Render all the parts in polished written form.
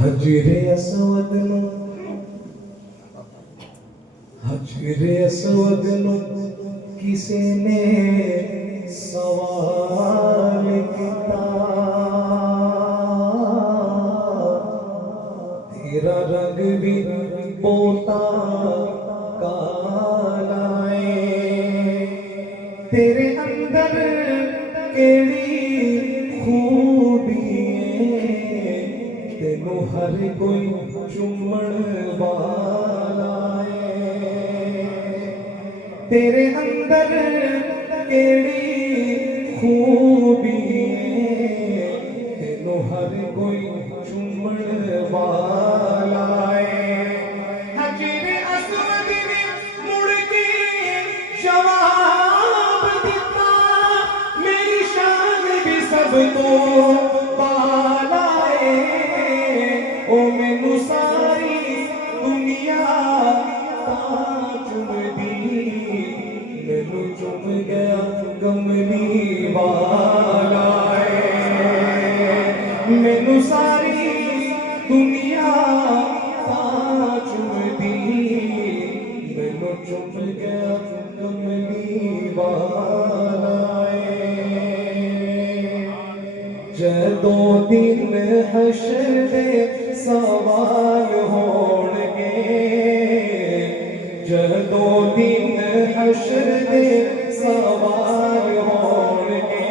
हजरे असवद no हजरे असवद no किसी ने सवाल किया, तेरा रंग भी पोता काला है, तेरे अंदर केड़ी खूबी है, तेनू हर कोई चुमण वाला है, तेरे अंदर केड़ी खूबी है, तेनू हर कोई चुमण वाला है। हजरे असवद ने मुड़ के जवाब दिता, मेरी शान भी सब तो बाला है, ओ मैनू सारी दुनिया चुमदी, मैनू चुम गया कमली वाला है, मैनू सारी दुनिया चुमदी, मैनू चुम गया कमली वाला है। जदों दिन हशर दे सवाल होणगे, जदों दिन हशर दे सवाल होणगे,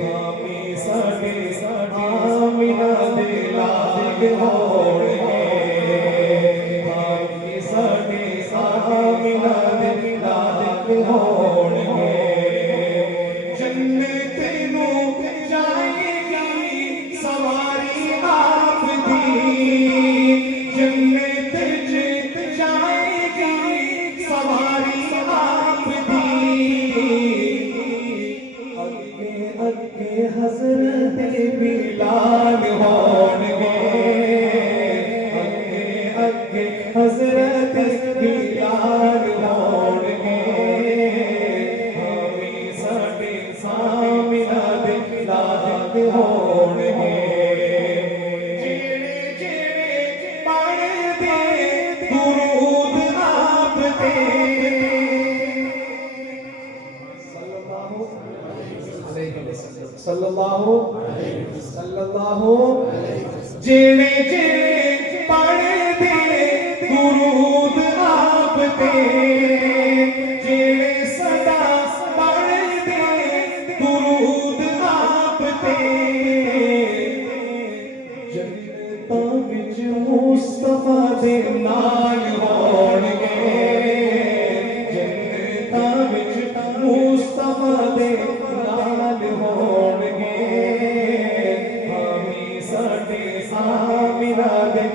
हामी साडे आमिना दे लाग होणगे, हामी साडे आमिना दे लाग होणगे। जन्नत नू जाएगी सवारी आप दी, जन्नत जाएगी सवारी आप दी, अगे अगे हजरत बिलाल होणगे, अगे अगे हजरत बिलाल होणगे, हामी साडे सामिना दे लाग होणगे। जेड़े जेड़े पढ़दे दुरूद आप ते, सल्लल्लाहु जेड़े जेड़े पढ़दे दुरूद आप ते, जेड़े सदा पढ़दे दुरूद आप ते, जन्नतां विच मुस्तफा दे नाल होणगे, जन्नतां विच मुस्तफा दे नाल होणगे, हामी साडे आमिना दे